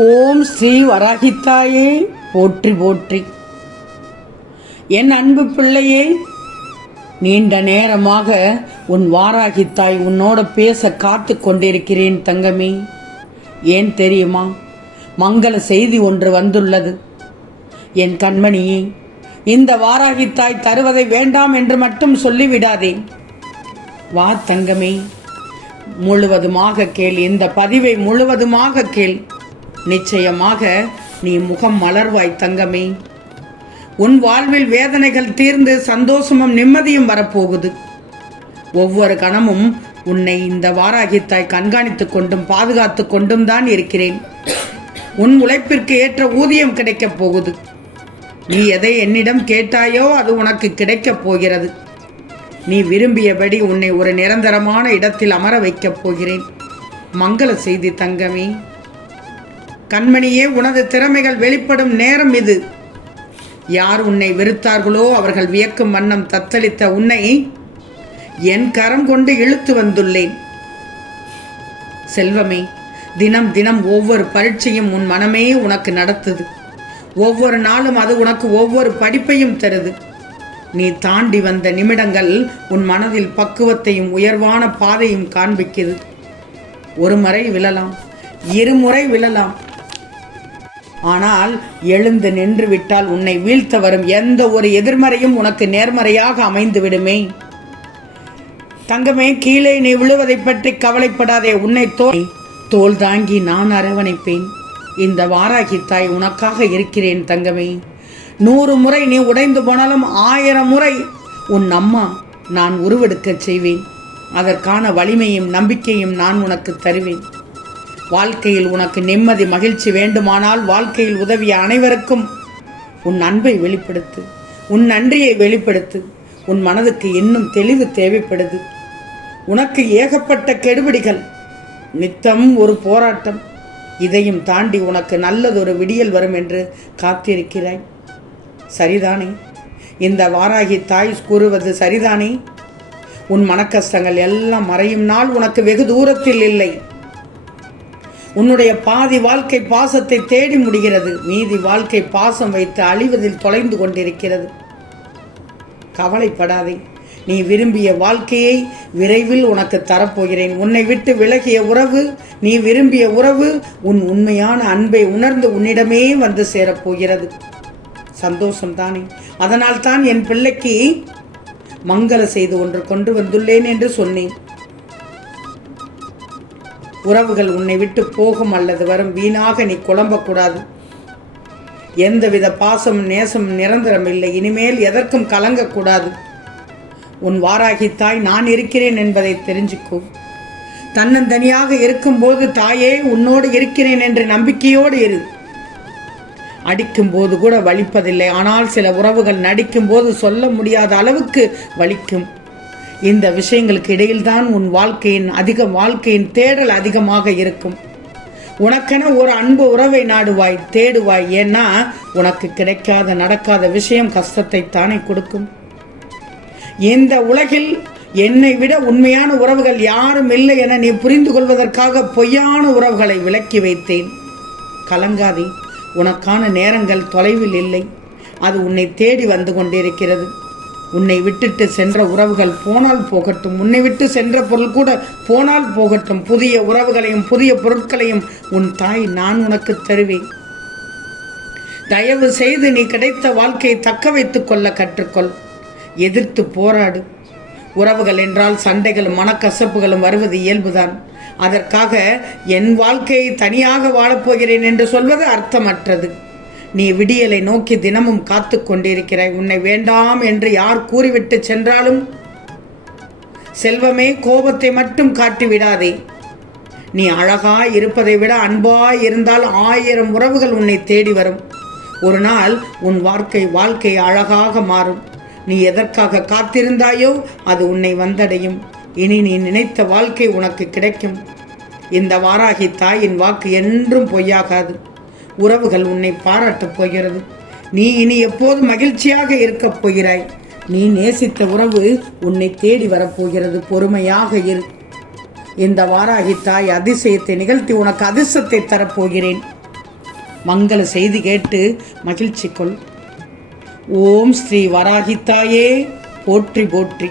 ஓம் ஸ்ரீ வராகித்தாயே. போற்றி போற்றி. என் அன்பு பிள்ளையே நீண்ட நேரமாக உன் வாராகித்தாய் உன்னோட பேச காத்து கொண்டிருக்கிறேன் தங்கமே. ஏன் தெரியுமா? மங்கள செய்தி ஒன்று வந்துள்ளது. என் கண்மணியே இந்த வாராகித்தாய் தருவதை வேண்டாம் என்று மட்டும் சொல்லிவிடாதே. வா தங்கமே முழுவதுமாக கேள். இந்த பதிவை முழுவதுமாக கேள். நிச்சயமாக நீ முகம் மலர்வாய் தங்கமே. உன் வாழ்வில் வேதனைகள் தீர்ந்து சந்தோஷமும் நிம்மதியும் வரப்போகுது. ஒவ்வொரு கணமும் உன்னை இந்த வாராகித்தாய் கண்காணித்துக் கொண்டும் பாதுகாத்து கொண்டும் தான் இருக்கிறேன். உன் உழைப்பிற்கு ஏற்ற ஊதியம் கிடைக்கப் போகுது. நீ எதை என்னிடம் கேட்டாயோ அது உனக்கு கிடைக்கப் போகிறது. நீ விரும்பியபடி உன்னை ஒரு நிரந்தரமான இடத்தில் அமர வைக்கப் போகிறேன். மங்கள செய்தி தங்கமே. கண்மணியே உனது திறமைகள் வெளிப்படும் நேரம் இது. யார் உன்னை வெறுத்தார்களோ அவர்கள் வியக்கும் வண்ணம் தத்தளித்த உன்னை என் கரம் கொண்டு இழுத்து வந்துள்ளேன். செல்வமே தினம் தினம் ஒவ்வொரு பரீட்சையும் உன் மனமே உனக்கு நடத்துது. ஒவ்வொரு நாளும் அது உனக்கு ஒவ்வொரு படிப்பையும் தருது. நீ தாண்டி வந்த நிமிடங்கள் உன் மனதில் பக்குவத்தையும் உயர்வான பாதையும் காண்பிக்குது. ஒரு முறை விழலாம் இருமுறை விழலாம் ஆனால் எழுந்து நின்று விட்டால் உன்னை வீழ்த்த வரும் எந்த ஒரு எதிர்மறையும் உனக்கு நேர்மறையாக அமைந்து விடுமே. தங்கமே கீழே நீ விழுவதை பற்றி கவலைப்படாதே உன்னை தோல் தோல் தாங்கி நான் அரவணைப்பேன். இந்த வாராகி தாய் உனக்காக இருக்கிறேன் தங்கமே. நூறு முறை நீ உடைந்து போனாலும் ஆயிரம் முறை உன் அம்மா நான் உருவெடுக்கச் செய்வேன். அதற்கான வலிமையும் நம்பிக்கையும் நான் உனக்கு தருவேன். வாழ்க்கையில் உனக்கு நிம்மதி மகிழ்ச்சி வேண்டுமானால் வாழ்க்கையில் உதவிய அனைவருக்கும் உன் அன்பை வெளிப்படுத்து. உன் நன்றியை வெளிப்படுத்து. உன் மனதுக்கு இன்னும் தெளிவு தேவைப்படுது. உனக்கு ஏகப்பட்ட கெடுபிடிகள். நித்தம் ஒரு போராட்டம். இதையும் தாண்டி உனக்கு நல்லதொரு விடியல் வரும் என்று காத்திருக்கிறாய். சரிதானே? இந்த வாராகி தாய் கூறுவது சரிதானே? உன் மனக்கஷ்டங்கள் எல்லாம் மறையும் நாள் உனக்கு வெகு தூரத்தில் இல்லை. உன்னுடைய பாதி வாழ்க்கை பாசத்தை தேடி முடிகிறது. மீதி வாழ்க்கை பாசம் வைத்து அழிவதில் தொலைந்து கொண்டிருக்கிறது. கவலைப்படாதே. நீ விரும்பிய வாழ்க்கையை விரைவில் உனக்கு தரப்போகிறேன். உன்னை விட்டு விலகிய உறவு நீ விரும்பிய உறவு உன் உண்மையான அன்பை உணர்ந்து உன்னிடமே வந்து சேரப்போகிறது. சந்தோஷம் தானே அதனால் தான் என் பிள்ளைக்கு மங்கள செய்து ஒன்று கொண்டு வந்துள்ளேன் என்று சொன்னேன். உறவுகள் உன்னை விட்டு போகும் அல்லது வரும் வீணாக நீ குழம்பக்கூடாது. எந்தவித பாசம் நேசம் நிரந்தரம் இல்லை. இனிமேல் எதற்கும் கலங்கக்கூடாது. உன் வாராகி தாய் நான் இருக்கிறேன் என்பதை தெரிஞ்சுக்கோ. தன்னந்தனியாக இருக்கும்போது தாயே உன்னோடு இருக்கிறேன் என்ற நம்பிக்கையோடு இரு. அடிக்கும்போது கூட வலிப்பதில்லை. ஆனால் சில உறவுகள் நடிக்கும்போது சொல்ல முடியாத அளவுக்கு வலிக்கும். இந்த விஷயங்களுக்கு இடையில்தான் உன் வாழ்க்கையின் அதிக வாழ்க்கையின் தேடல் அதிகமாக இருக்கும். உனக்கென ஒரு அன்பு உறவை நாடுவாய் தேடுவாய். ஏன்னா உனக்கு கிடைக்காத நடக்காத விஷயம் கஷ்டத்தை தானே கொடுக்கும். இந்த உலகில் என்னை விட உண்மையான உறவுகள் யாரும் இல்லை என நீ புரிந்து கொள்வதற்காக பொய்யான உறவுகளை விலக்கி வைத்தேன். கலங்காதே உனக்கான நேரங்கள் தொலைவில் இல்லை. அது உன்னை தேடி வந்து கொண்டிருக்கிறது. உன்னை விட்டுட்டு சென்ற உறவுகள் போனால் போகட்டும். உன்னை விட்டு சென்ற பொருள் கூட போனால் போகட்டும். புதிய உறவுகளையும் புதிய பொருட்களையும் உன் தாய் நான் உனக்கு தருவேன். தயவு செய்து நீ கிடைத்த வாழ்க்கையை தக்க வைத்துக் கொள்ள கற்றுக்கொள். எதிர்த்து போராடு. உறவுகள் என்றால் சண்டைகளும் மனக்கசப்புகளும் வருவது இயல்புதான். அதற்காக என் வாழ்க்கையை தனியாக வாழப்போகிறேன் என்று சொல்வது அர்த்தமற்றது. நீ விடியலை நோக்கி தினமும் காத்து கொண்டிருக்கிறாய். உன்னை வேண்டாம் என்று யார் கூறிவிட்டு சென்றாலும் செல்வமே கோபத்தை மட்டும் காட்டி விடாதே. நீ அழகாய் இருப்பதை விட அன்பாய் இருந்தால் ஆயிரம் உறவுகள் உன்னை தேடி வரும். ஒரு நாள் உன் வாழ்க்கை வாழ்க்கை அழகாக மாறும். நீ எதற்காக காத்திருந்தாயோ அது உன்னை வந்தடையும். இனி நீ நினைத்த வாழ்க்கை உனக்கு கிடைக்கும். இந்த வாராகி தாயின் வாக்கு என்றும் பொய்யாகாது. உறவுகள் உன்னை பாராட்டப் போகிறது. நீ இனி எப்போது மகிழ்ச்சியாக இருக்கப் போகிறாய்? நீ நேசித்த உறவு உன்னை தேடி வரப்போகிறது பொறுமையாக இரு. இந்த வாராகி தாய் அதிசயத்தை நிகழ்த்தி உனக்கு அதிர்ஷ்டத்தை தரப்போகிறேன் மங்கள செய்தி கேட்டு மகிழ்ச்சி கொள். ஓம் ஸ்ரீ வராகித்தாயே போற்றி போற்றி.